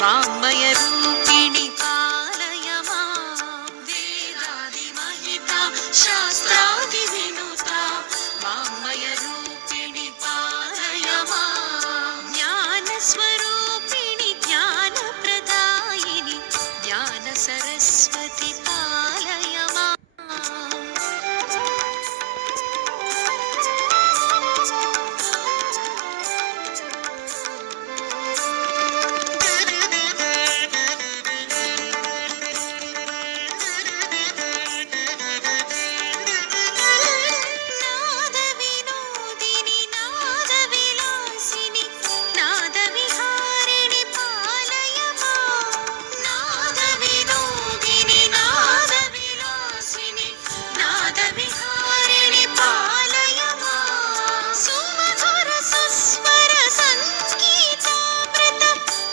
वाङ्मयरूपिणि पालय मां। वेदादिमहिता शास्त्रादिविनुता वाङ्मयरूपिणि पालय मां। ज्ञानस्वरूपिणि ज्ञानप्रदायिनि ज्ञानसरस्वति पालय माम्। नादविनोदिनि नादविलासिनि नादविहारिणि पालय माम्। नादविनोदिनि नादविलासिनि नादविहारिणि पालय माम्। सुमधुरसुस्वर सङ्गीतामृत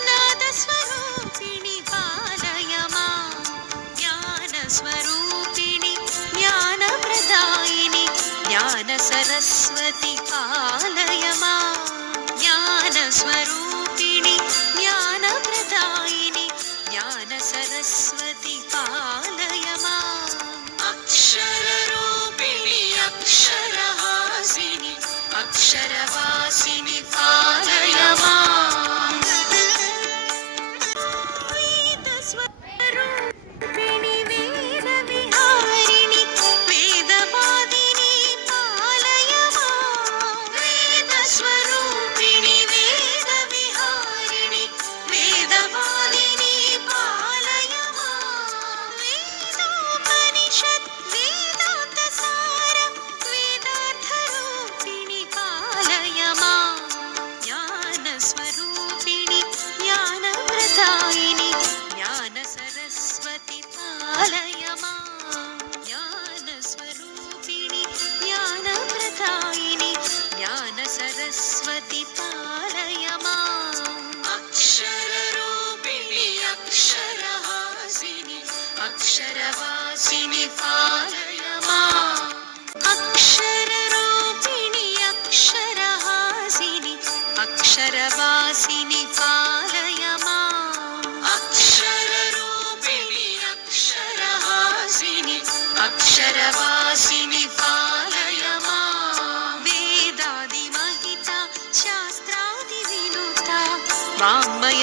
नादस्वरूपिणि पालय माम्। ज्ञानस्वरूपिणि ज्ञानप्रदायिनि ज्ञानसरस्वति पालय माम्। ज्ञानस्वरूपिणि ज्ञानप्रदायिनि ज्ञानसरस्वति पालय माम्। अक्षररूपिणि अक्षरहासिनि अक्षरवासिनि पालय माम्। वेदस्वरूपिणि वेदविहारिणि वेदवादिनि पालय माम्। वेदस्वरूपिणि वेदविहारिणि वेदवादिनि पालय माम्। वेदोपनिषत् वेदान्तसार वेदार्थरूपिणि पालय माम्। ज्ञानस्वरूपिणि ज्ञानप्रदायिनि ज्ञानसरस्वति पालय माम्। ज्ञानस्वरूपिणि ज्ञानप्रदायिनि ज्ञानसरस्वति पालय माम्। अक्षररूपिणि अक्षरहासिनि अक्षरवासिनि पालय माम्। अक्षररूपिणि अक्षरहासिनि अक्षरवासिनि पालय माम्। अक्षररूपिणि अक्षरहासिनि अक्षरवासिनि पालय माम्। वेदादिमहिता शास्त्रादिविनुता वाङ्मय